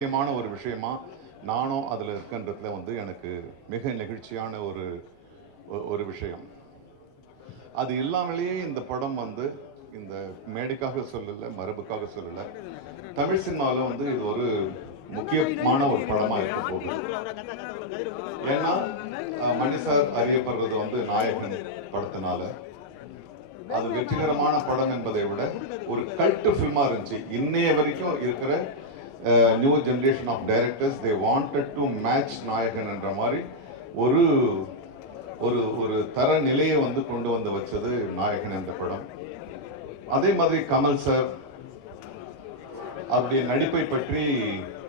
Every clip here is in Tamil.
முக்கியமான ஒரு விஷயமா நானும் அதில் இருக்கின்றதுல வந்து எனக்கு மிக நெகிழ்ச்சியான ஒரு ஒரு விஷயம். அது இல்லாமலேயே இந்த படம் வந்து இந்த மேடைக்காக சொல்லல மரபுக்காக சொல்லல. தமிழ் சினிமாவில் வந்து இது ஒரு முக்கியமான ஒரு படமா இருக்க போகுது. ஏன்னா மணிசார் அறியப்படுறது வந்து நாயகன் படத்தினால. அது வெற்றிகரமான படம் என்பதை விட ஒரு கல்ட்டு ஃபில்மா இருந்துச்சு. இன்னைய வரைக்கும் இருக்கிற new generation of directors they wanted to match Nayakan என்ற மாதிரி ஒரு ஒரு ஒரு தர நிலையை வந்து கொண்டு வந்து வச்சது நாயகன் என்ற படம். அதே மாதிரி கமல் சார் அவருடைய நடிப்பை பற்றி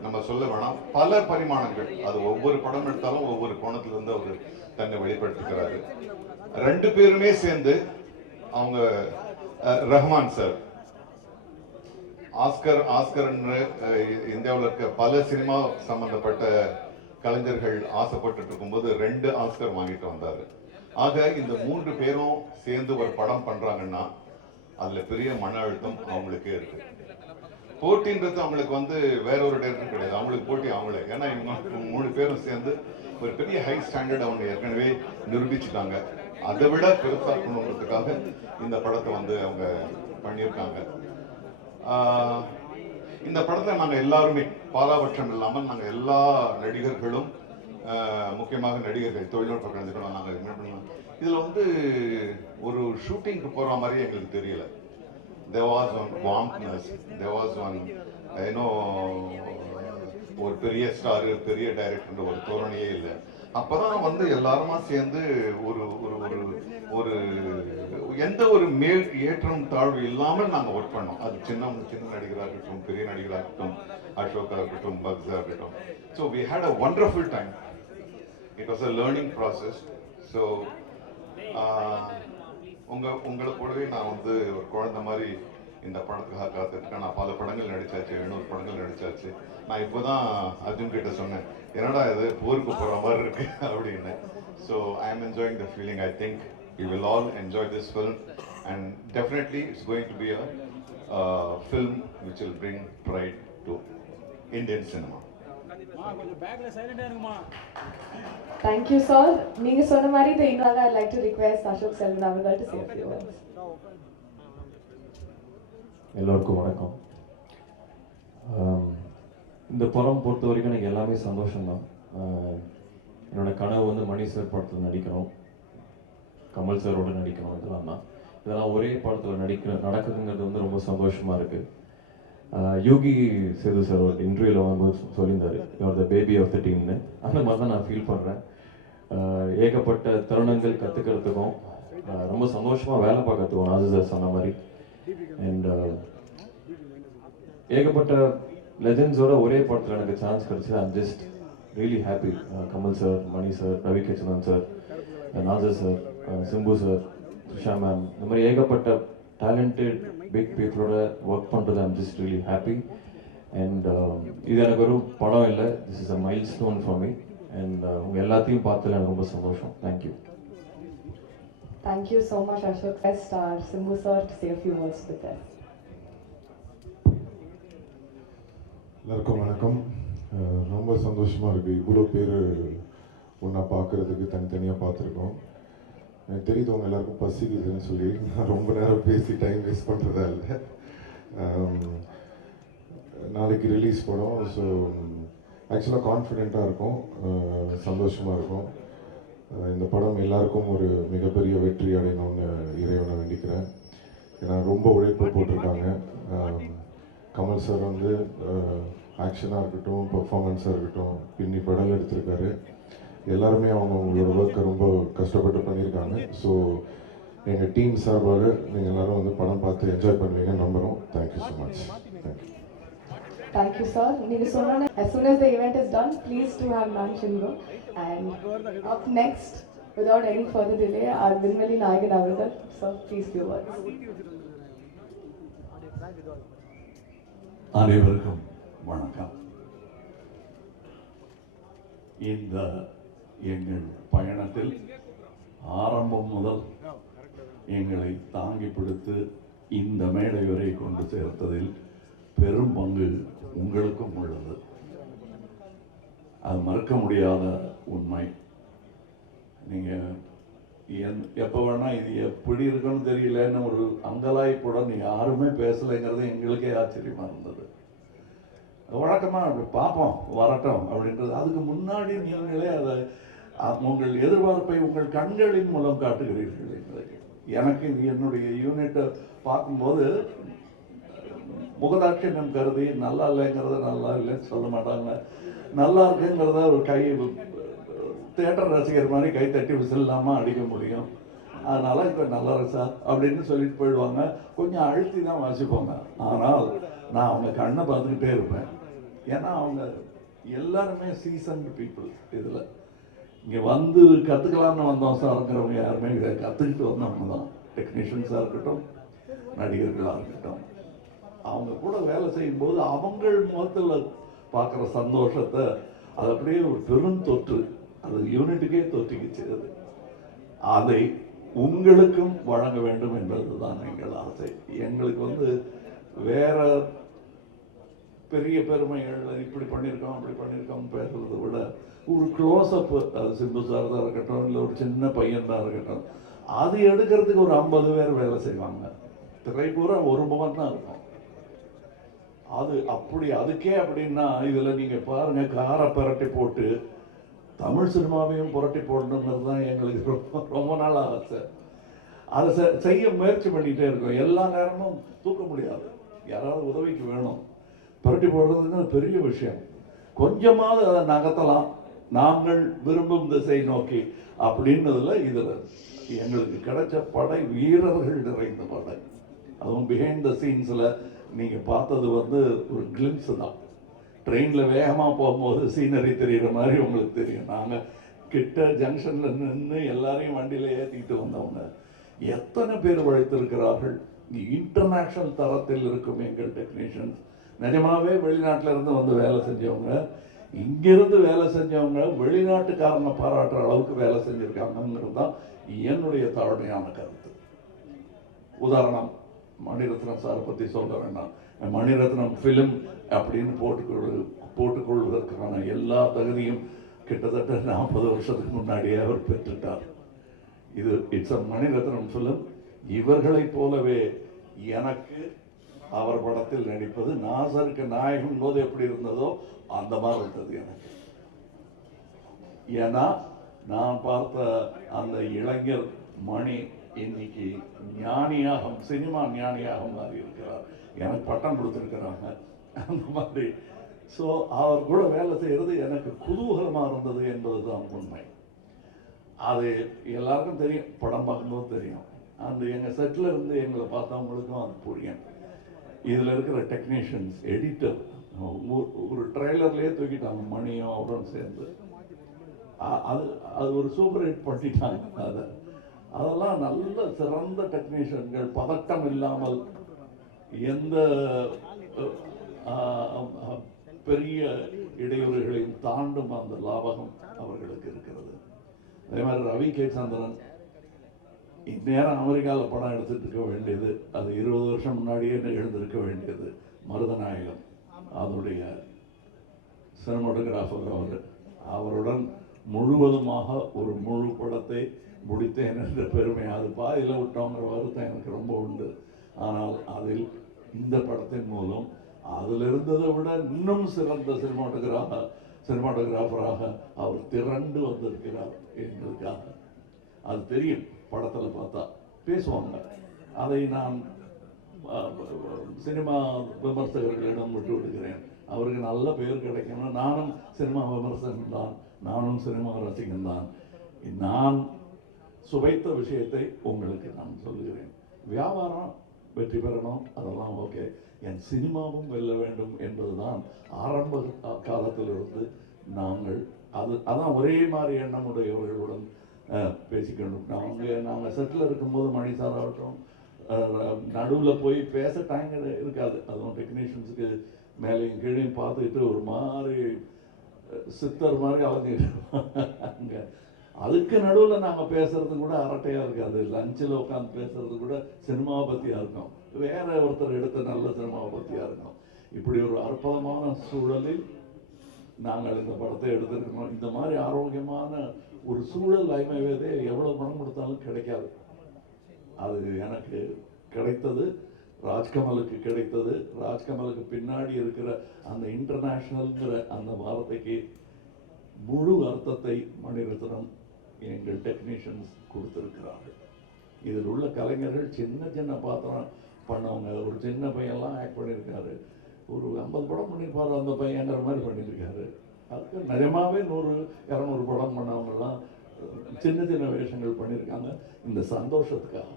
நம்ம சொல்ல வேணாம். பல பரிமாணங்கள். அது ஒவ்வொரு படம் எடுத்தாலும் ஒவ்வொரு கோணத்திலிருந்து அவர் தன்னை வெளிப்படுத்துகிறாரு ரெண்டு பேருமே சேர்ந்து அவங்க ரஹ்மான் சார். ஆஸ்கர் ஆஸ்கர்னு இந்தியாவில் இருக்க பல சினிமா சம்பந்தப்பட்ட கலைஞர்கள் ஆசைப்பட்டுட்டு இருக்கும்போது ரெண்டு ஆஸ்கர் வாங்கிட்டு வந்தாரு. ஆக இந்த மூன்று பேரும் சேர்ந்து ஒரு படம் பண்றாங்கன்னா அதுல பெரிய மன அழுத்தம் அவங்களுக்கே இருக்கு. போட்டின்றது அவங்களுக்கு வந்து வேற ஒரு டேரக்டர் கிடையாது. அவங்களுக்கு போட்டி அவங்களே. ஏன்னா இவங்க மூணு பேரும் சேர்ந்து ஒரு பெரிய ஹை ஸ்டாண்டர்ட் அவங்க ஏற்கனவே நிரூபிச்சுட்டாங்க. அதை விட பெருசாக்கணுன்றதுக்காக இந்த படத்தை வந்து அவங்க பண்ணியிருக்காங்க. இந்த படத்தை நாங்கள் எல்லாருமே பாராபட்சம் இல்லாமல் நாங்கள் எல்லா நடிகர்களும் முக்கியமாக நடிகர்கள் தொழில்நுட்ப கலந்துக்கணும் நாங்கள் பண்ணலாம் இதில் வந்து ஒரு ஷூட்டிங்க்கு போகிற மாதிரி எங்களுக்கு தெரியல. தேவாஸ் ஒன் வாம்ப்னஸ் தேவாஸ் ஒன் was ஒரு பெரிய ஸ்டாரு பெரிய டைரக்டர் ஒரு தோரணையே இல்லை. அப்போ தான் வந்து எல்லாருமா சேர்ந்து ஒரு ஒரு ஒரு ஒரு எந்த ஒரு மேல் ஏற்றம் தாழ்வு இல்லாமல் நாங்கள் ஒர்க் பண்ணோம். அது சின்ன சின்ன நடிகராக இருக்கட்டும் பெரிய நடிகராக இருக்கட்டும் அசோகா இருக்கட்டும். பக்ஸா இருக்கட்டும் so we had a wonderful time it was a learning process so உங்கள் உங்களை கூடவே நான் வந்து ஒரு குழந்தை மாதிரி இந்த படத்துக்காக காத்துருக்கேன் நான் பல படங்கள் நடிச்சாச்சு எழுநூறு படங்கள் நடிச்சாச்சு. நான் இப்போதான் அர்ஜுன் கிட்ட சொன்னேன் என்னடா இது போருக்கு போகிற மாதிரி இருக்கு அப்படின்னு. So I am enjoying the feeling I think enjoy this film and definitely it's going to be a film which will bring pride to Indian cinema கொஞ்சம் பேக்ல சைலண்டா இருக்குமா Thank you, sir. நீங்க சொன்ன மாதிரி the இன்னொரு I'd like to request Ashok Selvan அவர்கள் to say a few words. எல்லோருக்கும் வணக்கம் இந்த படம் பொறுத்த வரைக்கும் எனக்கு எல்லாமே சந்தோஷம்தான் ஆஹ், என்னோட கனவு வந்து மணி சார் படத்தில் நடிக்கணும் கமல் சாரோட நடிக்கணும். இதெல்லாம் தான். இதெல்லாம் ஒரே படத்தில் நடிக்கிற நடக்குதுங்கிறது வந்து ரொம்ப சந்தோஷமா இருக்கு. யோகி சேது சார் ஒரு இன்டர்வியூவில் வரும்போது சொல்லியிருந்தார். Your the baby of the டீம்னு அந்த மாதிரி தான் நான் ஃபீல் பண்ணுறேன் ஏகப்பட்ட தருணங்கள் கற்றுக்கிறதுக்கும் ரொம்ப சந்தோஷமாக வேலை பார்க்கறதுக்கும் நாஜு சார் சொன்ன மாதிரி. அண்ட் ஏகப்பட்ட லெஜண்ட்ஸோட ஒரே படத்தில் எனக்கு சான்ஸ் கிடச்சி I'm just really happy Kamal sir Mani sir Ravi Krishnan sir Nassar sir. Simbu sir Susha ma'am இந்த மாதிரி ஏகப்பட்ட டேலண்டட் பிக் பீப்புளோட ஒர்க் பண்ணுறது I'm just really happy and இது எனக்கு ஒரு படம் இல்லை. This is a milestone for me and உங்கள் எல்லாத்தையும் பார்த்ததுல எனக்கு ரொம்ப சந்தோஷம். Thank you Thank you so much, Ashok. Best our Simbu sir to say a few words with us. எல்லாருக்கும் வணக்கம். ரொம்ப சந்தோஷமாக இருக்குது இவ்வளோ பேர் ஒன்றா பார்க்குறதுக்கு தனித்தனியாக பார்த்துருக்கோம். எனக்கு தெரியுது உங்க எல்லாருக்கும் பசிக்குதுன்னு சொல்லி. நான் ரொம்ப நேரம் பேசி டைம் வேஸ்ட் பண்ணுறதா இல்லை. நாளைக்கு ரிலீஸ் படம். ஸோ ஆக்சுவலாக கான்ஃபிடெண்ட்டாக இருக்கும். சந்தோஷமாக இருக்கும். இந்த படம் எல்லாருக்கும் ஒரு மிகப்பெரிய வெற்றி அடையணும்னு இறைவனை வேண்டிக்கிறேன். ஏன்னா ரொம்ப உழைப்பு போட்டிருக்காங்க. கமல் சார் வந்து ஆக்ஷனாக இருக்கட்டும் பர்ஃபாமன்ஸாக இருக்கட்டும் பின்னி படம் எடுத்திருக்காரு. எல்லாருமே அவங்க அவங்களோட ஒர்க்கை ரொம்ப கஷ்டப்பட்டு பண்ணியிருக்காங்க ஸோ எங்கள் டீம் சார்பாக நீங்கள் எல்லாரும் வந்து படம் பார்த்து என்ஜாய் பண்ணுவீங்கன்னு நம்புகிறோம் thank you so much thank you Thank you, sir. நீங்க சொன்ன as soon as the event is done, please do have lunch in room. And up next, without any further delay, our Vinmali Nagan அவர்கள். Sir, please few words. அனைவருக்கும் வணக்கம் இந்த எங்கள் பயணத்தில் ஆரம்பம் முதல் எங்களை தாங்கி பிடித்து இந்த மேடை வரை கொண்டு சேர்த்ததில் பெரும் பங்கு உங்களுக்கும் உள்ளது. அது மறுக்க முடியாத உண்மை. நீங்கள் என் எப்போ வேணால் இது எப்படி இருக்குன்னு தெரியலன்னு ஒரு அங்கலாய்ப்புடன் யாருமே பேசலைங்கிறது எங்களுக்கே ஆச்சரியமாக இருந்தது. வழக்கமாக அப்படி பார்ப்போம் வரட்டும் அப்படின்றது. அதுக்கு முன்னாடி நீங்களே அதை உங்கள் எதிர்பார்ப்பை உங்கள் கண்களின் மூலம் காட்டுகிறீர்கள் எங்களுக்கு எனக்கு இது என்னுடைய யூனிட்டை பார்க்கும்போது முகதாட்சியம் கருதி நல்லா இல்லைங்கிறத நல்லா இல்லைன்னு சொல்ல மாட்டாங்க. நல்லா இருக்குங்கிறத ஒரு கை தேட்டர் ரசிகர் மாதிரி கை தட்டி விசில்லாமல் அடிக்க முடியும். அதனால் இப்போ நல்லா இருக்கு சார் அப்படின்னு சொல்லிட்டு போயிடுவாங்க. கொஞ்சம் அழுத்தி தான் வாசிப்பாங்க. ஆனால் நான் அவங்க கண்ணை பார்த்துக்கிட்டே இருப்பேன். ஏன்னா அவங்க எல்லாருமே சீசன்டு பீப்புள் இதில். இங்கே வந்து கற்றுக்கலாம்னு வந்தோம் சார்ங்கிறவங்க யாருமே கிடையாது கற்றுக்கிட்டு வந்தவங்க தான். டெக்னீஷியன்ஸாக இருக்கட்டும் நடிகர்களாக இருக்கட்டும். அவங்க கூட வேலை செய்யும்போது அவங்கள் முகத்தில் பார்க்குற சந்தோஷத்தை அது அப்படியே ஒரு பெரும் தொற்று. அது யூனிட்டுக்கே தொற்றிக்கிச்சு அது. அதை உங்களுக்கும் வழங்க வேண்டும் என்பது தான் எங்கள் ஆசை. எங்களுக்கு வந்து வேற பெரிய பெருமைகள் இப்படி பண்ணியிருக்கோம் அப்படி பண்ணியிருக்கோம் பேசுறதை விட ஒரு க்ளோஸ்அப் அது சிம்பு சார் தான் இருக்கட்டும் இல்லை ஒரு சின்ன பையன் தான் இருக்கட்டும் அது எடுக்கிறதுக்கு ஒரு ஐம்பது பேர் வேலை செய்வாங்க. திரை பூரா ஒரு முகம் தான் இருக்கும். அது அப்படி அதுக்கே அப்படின்னா இதில் நீங்கள் பாருங்கள் காரை புரட்டி போட்டு தமிழ் சினிமாவையும் புரட்டி போடணுங்கிறது தான் எங்களுக்கு ரொம்ப ரொம்ப நாள் ஆசை. அதை செய்ய முயற்சி பண்ணிகிட்டே இருக்கோம். எல்லா நேரமும் தூக்க முடியாது. யாராவது உதவிக்கு வேணும். புரட்டி போடுறதுன்னு பெரிய விஷயம். கொஞ்சமாவது அதை நகர்த்தலாம். நாங்கள் விரும்பும் திசை நோக்கி அப்படின்னதுல இதில் எங்களுக்கு கிடைச்ச படை வீரர்கள் நிறைந்த படை. அதுவும் பிஹைண்ட் த சீன்ஸில் நீங்கள் பார்த்தது வந்து ஒரு கிளிம்ஸ் தான். ட்ரெயினில் வேகமாக போகும்போது சீனரி தெரிகிற மாதிரி உங்களுக்கு தெரியும். நாங்கள் கிட்ட ஜங்ஷனில் நின்று எல்லாரையும் வண்டியில் ஏற்றிக்கிட்டு வந்தவங்க. எத்தனை பேர் உழைத்திருக்கிறார்கள்? இன்டர்நேஷ்னல் தரத்தில் இருக்கும் எங்கள் டெக்னீஷியன்ஸ் நிஜமாவே வெளிநாட்டிலிருந்து வந்து வேலை செஞ்சவங்க இங்கிருந்து வேலை செஞ்சவங்க வெளிநாட்டுக்காரனை பாராட்டுற அளவுக்கு வேலை செஞ்சுருக்காங்கிறது தான் என்னுடைய தாழ்மையான கருத்து. உதாரணம் மணிரத்னம் சாரை பற்றி சொல்ல வேண்டாம் மணிரத்னம் ஃபிலிம் அப்படின்னு போட்டுக்கொள் போட்டுக்கொள்வதற்கான எல்லா தகுதியும் கிட்டத்தட்ட நாற்பது வருஷத்துக்கு முன்னாடியே அவர் பெற்றுட்டார். இது இட்ஸ் அ மணிரத்னம் ஃபிலிம் இவர்களைப் போலவே எனக்கு அவர் படத்தில் நடிப்பது நாசருக்கு நாயகன் போது எப்படி இருந்ததோ அந்த மாதிரி இருந்தது எனக்கு. ஏன்னா நான் பார்த்த அந்த இளைஞர் மணி இன்னைக்கு ஞானியாக சினிமா ஞானியாக மாறி இருக்கிறார். எனக்கு பட்டம் கொடுத்துருக்கிறாங்க. அந்த மாதிரி. ஸோ அவர் கூட வேலை செய்கிறது எனக்கு குதூகலமாக இருந்தது என்பது தான் உண்மை. அது எல்லாருக்கும் தெரியும் படம் பார்க்கும்போது தெரியும். அந்த எங்கள் செட்டில் இருந்து எங்களை பார்த்தவங்களுக்கும் அது புரியும். இதில் இருக்கிற டெக்னீஷியன்ஸ் எடிட்டர் ஒரு ட்ரெய்லர்லேயே தூக்கிட்டாங்க மணியும் அவரும் சேர்ந்து. அது அது ஒரு சூப்பர் ஹிட் பண்ணிட்டாங்க அதை அதெல்லாம் நல்ல சிறந்த டெக்னீஷியன்கள் பதட்டம் இல்லாமல் எந்த பெரிய இடையூறுகளையும் தாண்டும் அந்த லாபகம் அவர்களுக்கு இருக்கிறது. அதே மாதிரி ரவி கே சந்திரன் இந்நேரம் அமெரிக்காவில் படம் எடுத்துகிட்டு இருக்க வேண்டியது அது இருபது வருஷம் முன்னாடியே எழுந்திருக்க வேண்டியது மருதநாயகம். அதனுடைய சினிமாட்டோகிராஃபர் அவர். அவருடன் முழுவதுமாக ஒரு முழு படத்தை முடித்தேன் என்ற பெருமை. அது பாதியில் விட்டோங்கிற வருத்தம் எனக்கு ரொம்ப உண்டு. ஆனால் அதில் இந்த படத்தின் மூலம் அதில் இருந்ததை விட இன்னும் சிறந்த சினிமாட்டோகிராஃபர் சினிமாட்டோகிராஃபராக அவர் திரண்டு வந்திருக்கிறார் எங்களுக்காக அது தெரியும். படத்தில் பார்த்தா பேசுவாங்க. அதை நான் சினிமா விமர்சகர்களிடம் விட்டு விடுகிறேன். அவருக்கு நல்ல பெயர் கிடைக்கணும் நானும் சினிமா விமர்சகன் தான். நானும் சினிமா ரசிகன் தான். நான் சுவைத்த விஷயத்தை உங்களுக்கு நான் சொல்லுகிறேன். வியாபாரம் வெற்றி பெறணும் அதெல்லாம் ஓகே. என் சினிமாவும் வெல்ல வேண்டும் என்பதுதான் ஆரம்ப காலத்திலிருந்து நாங்கள் அது அதான் ஒரே மாதிரி எண்ணம் உடையவர்களுடன் பேசிக்கணும். நாங்கள் நாங்கள் செட்டில் இருக்கும்போது மணி சார் ஆகட்டும் நடுவில் போய் பேச டைம் இருக்காது. அதுவும் டெக்னீஷியன்ஸுக்கு மேலேயும் கீழே பார்த்துக்கிட்டு ஒரு மாதிரி சித்தர் மாதிரி அலைஞ்சிக்கிட்டு அதுக்கு நடுவில் நாங்கள் பேசுறது கூட அரட்டையாக இருக்காது. லஞ்சில் உட்காந்து பேசுறது கூட சினிமாவை பற்றியாக இருக்கும். வேற ஒருத்தர் எடுத்த நல்ல சினிமாவை பற்றியாக இருக்கும். இப்படி ஒரு அற்புதமான சூழலில் நாங்கள் இந்த படத்தை எடுத்திருக்கணும் இந்த மாதிரி ஆரோக்கியமான ஒரு சூழல் ஐமைவதே எவ்வளோ பணம் கொடுத்தாலும் கிடைக்காது. அது எனக்கு கிடைத்தது ராஜ்கமலுக்கு கிடைத்தது. ராஜ்கமலுக்கு பின்னாடி இருக்கிற அந்த இன்டர்நேஷ்னல்ங்கிற அந்த வார்த்தைக்கு முழு அர்த்தத்தை மணிரத்னம் எங்கள் டெக்னீஷியன்ஸ் கொடுத்துருக்கிறார்கள். இதில் உள்ள கலைஞர்கள் சின்ன சின்ன பாத்திரம் பண்ணவங்க. ஒரு சின்ன பையன்லாம் ஆக்ட் பண்ணியிருக்காரு. ஒரு ஐம்பது படம் பண்ணியிருப்பார் அந்த பையன்ற மாதிரி பண்ணியிருக்காரு. அதுக்கு நிஜமாவே நூறு இரநூறு படம் பண்ணவங்கெல்லாம் சின்ன சின்ன வேஷங்கள் பண்ணியிருக்காங்க. இந்த சந்தோஷத்துக்காக.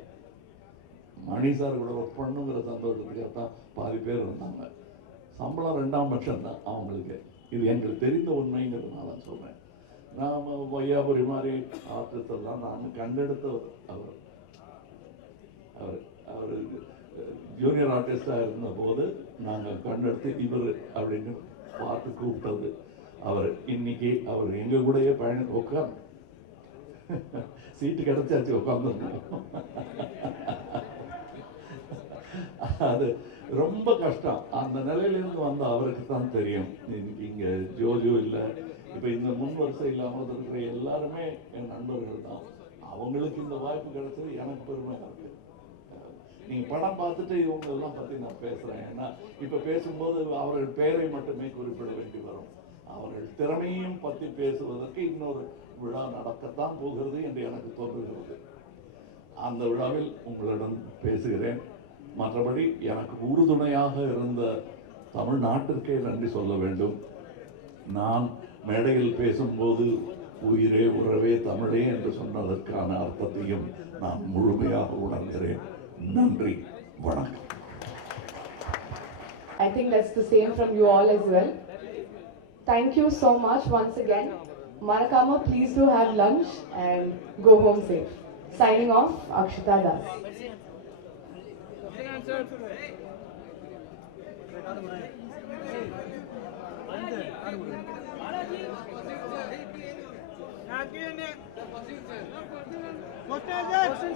மணி சார் கூட ஒர்க் பண்ணுங்கிற சந்தோஷத்துக்காக தான் பாதி பேர் இருந்தாங்க. சம்பளம் ரெண்டாம் பட்சம் தான் அவங்களுக்கு. இது எங்களுக்கு தெரிந்த உண்மைங்கிறதுனால சொல்கிறேன் நாம் வையாபுரி மாதிரி ஆர்டிஸ்ட் எல்லாம் நான் கண்டெடுத்தவர் அவர். அவர் அவர் ஜூனியர் ஆர்டிஸ்டாக இருந்தபோது நாங்கள் கண்டெடுத்து இவர் அப்படின்னு பார்த்து கூப்பிட்டது. அவர் இன்னைக்கு அவர் எங்க கூடயே பயணம் உட்காந்து சீட்டு கிடைச்சாச்சு உட்கார்ந்து அது ரொம்ப கஷ்டம். அந்த நிலையிலிருந்து வந்த அவருக்கு தான் தெரியும். இன்னைக்கு இங்க ஜோஜோ இல்லை. இப்போ இந்த முன் வரிசை இல்லாமல் இருக்கிற எல்லாருமே என் நண்பர்கள் தான். அவங்களுக்கு இந்த வாய்ப்பு கிடைச்சது எனக்கு பெருமை இருக்கு நீங்க படம் பார்த்துட்டு இவங்க எல்லாம் பத்தி நான் பேசுறேன். ஏன்னா இப்ப பேசும்போது அவர்கள் பெயரை மட்டுமே குறிப்பிட வேண்டி வரும். அவர்கள் திறமையும் பற்றி பேசுவதற்கு இன்னொரு விழா நடக்கத்தான் போகிறது என்று எனக்கு தோன்றுகிறது. அந்த விழாவில் உங்களிடம் பேசுகிறேன். மற்றபடி எனக்கு உறுதுணையாக இருந்த தமிழ்நாட்டிற்கே நன்றி சொல்ல வேண்டும். நான் மேடையில் பேசும்போது உயிரே உறவே தமிழே என்று சொன்னதற்கான அர்த்தத்தையும் நான் முழுமையாக உணர்கிறேன். நன்றி. வணக்கம். I think that's the same from you all as well. Thank you so much once again. Marakama, please do have lunch and go home safe. Signing off, Akshita Das.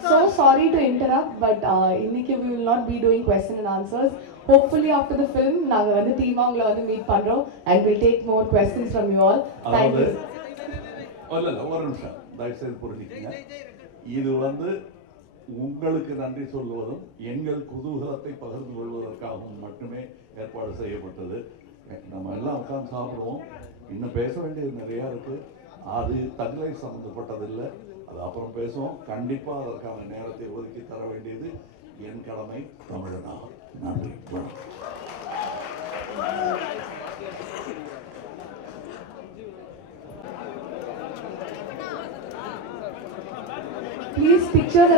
So sorry to interrupt, but uh, இன்னைக்கு we will not be doing question and answers. Hopefully after the film, நாங்க வந்து டீமா உங்களை வந்து மீட் பண்றோம் and we'll take more questions from you all. Thank you. இல்ல இல்ல ஒரு நிமிஷம் தயவுசெய்து புரிஞ்சுக்கங்க இது வந்து உங்களுக்கு நன்றி சொல்லுவதும் எங்கள் குதூகலத்தை பகிர்ந்து கொள்வதற்காகவும் மட்டுமே ஏற்பாடு செய்யப்பட்டது நம்ம எல்லாம் உட்காந்து சாப்பிடுவோம் இன்னும் பேச வேண்டியது நிறையா இருக்கு அது தகலை சம்மந்தப்பட்டதில்லை அது அப்புறம் பேசுவோம். கண்டிப்பாக அதற்கான நேரத்தை ஒதுக்கி தர வேண்டியது என் கடமை. தமிழனாக. நன்றி. வணக்கம் Please picture